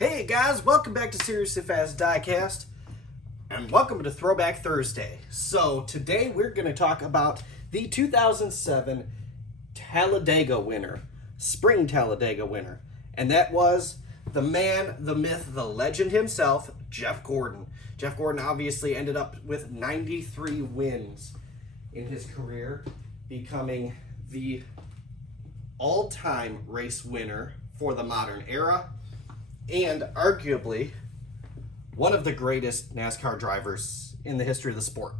Hey guys, welcome back to Seriously Fast Diecast, and welcome to Throwback Thursday. So today we're going to talk about the 2007 Talladega winner, Spring Talladega winner, and that was the man, the myth, the legend himself, Jeff Gordon. Jeff Gordon obviously ended up with 93 wins in his career, becoming the all-time race winner for the modern era, and arguably one of the greatest NASCAR drivers in the history of the sport.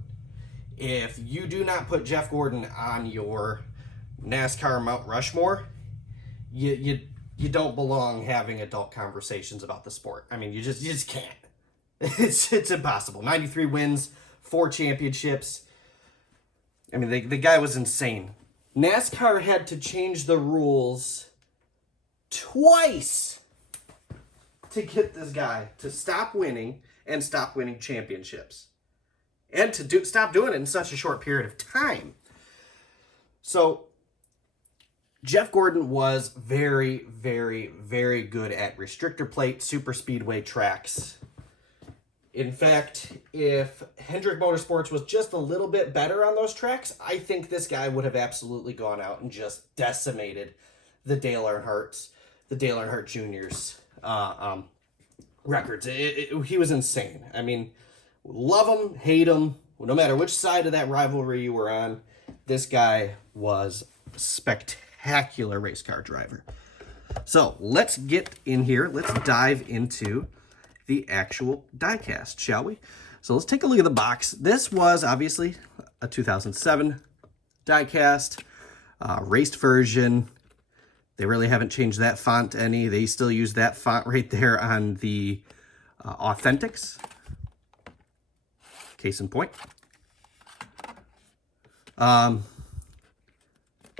If you do not put Jeff Gordon on your NASCAR Mount Rushmore, you don't belong having adult conversations about the sport. I mean, you just can't. It's impossible. 93 wins, 4 championships. I mean, the guy was insane. NASCAR had to change the rules twice to get this guy to stop winning and stop winning championships. And to stop doing it in such a short period of time. So, Jeff Gordon was very, very, very good at restrictor plate, super speedway tracks. In fact, if Hendrick Motorsports was just a little bit better on those tracks, I think this guy would have absolutely gone out and just decimated the Dale Earnhardt Jr.'s records. He was insane. I mean, love him, hate him, no matter which side of that rivalry you were on, this guy was a spectacular race car driver. So let's get in here. Let's dive into the actual diecast, shall we? So let's take a look at the box. This was obviously a 2007 diecast, raced version. They really haven't changed that font any. They still use that font right there on the Authentics. Case in point.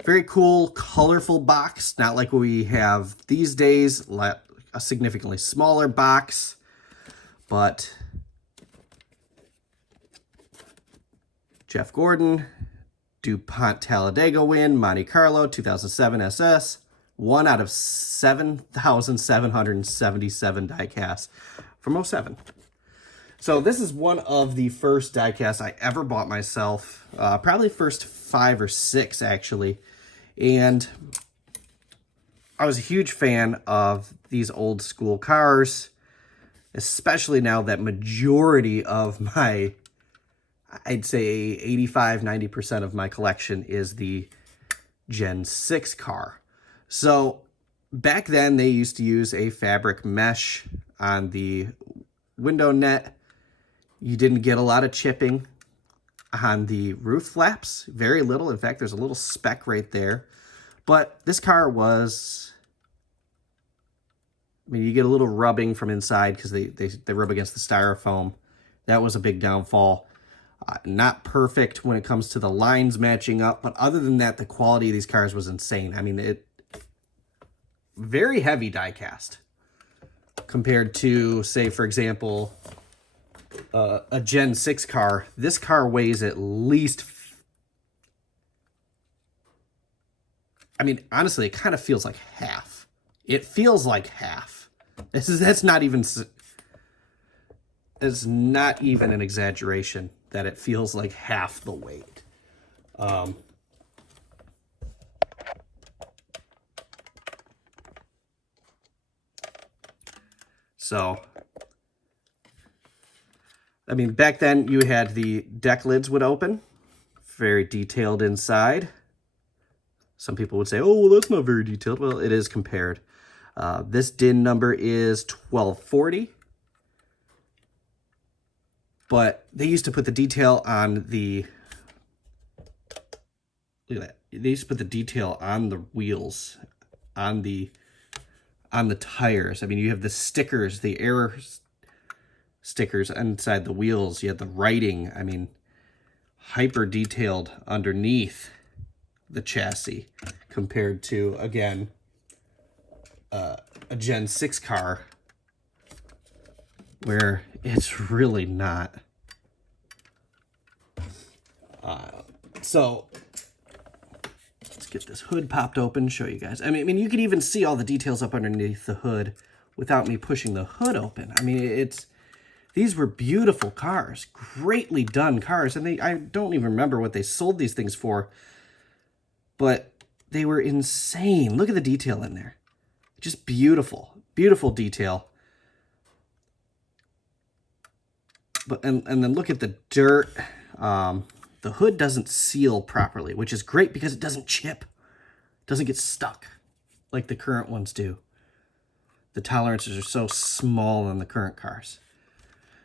Very cool, colorful box. Not like what we have these days. A significantly smaller box. But Jeff Gordon, DuPont Talladega win, Monte Carlo 2007 SS. 1 out of 7,777 diecasts from 07. So this is one of the first diecasts I ever bought myself. Probably first 5 or 6, actually. And I was a huge fan of these old school cars, especially now that majority of my, I'd say 85-90% of my collection is the Gen 6 car. So back then they used to use a fabric mesh on the window net. You didn't get a lot of chipping on the roof flaps, very little. In fact, there's a little speck right there. But this car was, I mean, you get a little rubbing from inside because they rub against the styrofoam. That was a big downfall. Not perfect when it comes to the lines matching up, but other than that, the quality of these cars was insane. I mean, very heavy diecast compared to, say, for example, a Gen 6 car. This car weighs at least, I mean, honestly, it kind of feels like half. It feels like half. That's not even, it's not even an exaggeration that it feels like half the weight. So, I mean, back then you had the deck lids would open, very detailed inside. Some people would say, oh, well, that's not very detailed. Well, it is compared. This DIN number is 1240. But they used to put the detail on the, look at that. They used to put the detail on the wheels, on the tires. I mean, you have the stickers, the error stickers inside the wheels. You have the writing. I mean, hyper detailed underneath the chassis compared to, again, a Gen 6 car where it's really not. So let's get this hood popped open, show you guys. I mean, you can even see all the details up underneath the hood without me pushing the hood open. I mean, these were beautiful cars, greatly done cars, and I don't even remember what they sold these things for, but they were insane. Look at the detail in there. Just beautiful, beautiful detail. But and then look at the dirt. The hood doesn't seal properly, which is great because it doesn't chip. It doesn't get stuck like the current ones do. The tolerances are so small on the current cars.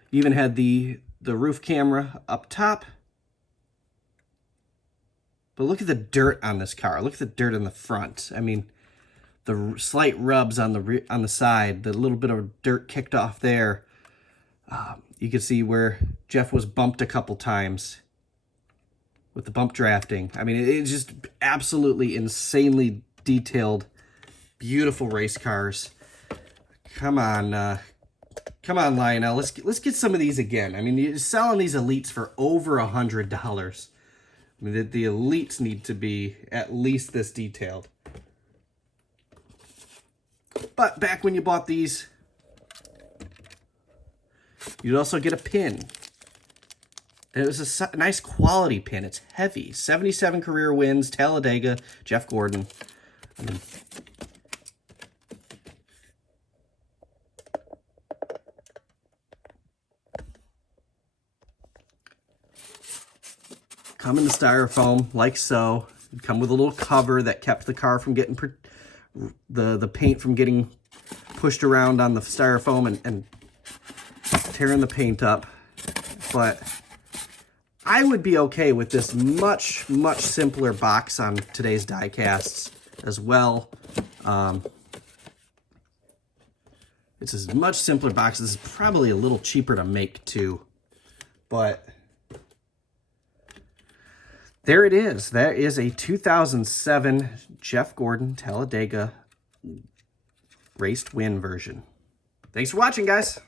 You even had the roof camera up top. But look at the dirt on this car. Look at the dirt in the front. I mean, the slight rubs on the side, the little bit of dirt kicked off there. You can see where Jeff was bumped a couple times with the bump drafting. I mean, it's just absolutely insanely detailed, beautiful race cars. Come on, Lionel. Let's get some of these again. I mean, you're selling these Elites for over $100. I mean, the Elites need to be at least this detailed. But back when you bought these, you'd also get a pin. And it was a nice quality pin. It's heavy. 77 career wins, Talladega, Jeff Gordon. Come in the styrofoam, like so. It'd come with a little cover that kept the car from getting, the paint from getting pushed around on the styrofoam and tearing the paint up. But I would be okay with this much, much simpler box on today's diecasts as well. It's a much simpler box. This is probably a little cheaper to make too. But there it is. That is a 2007 Jeff Gordon Talladega Raced Win version. Thanks for watching, guys.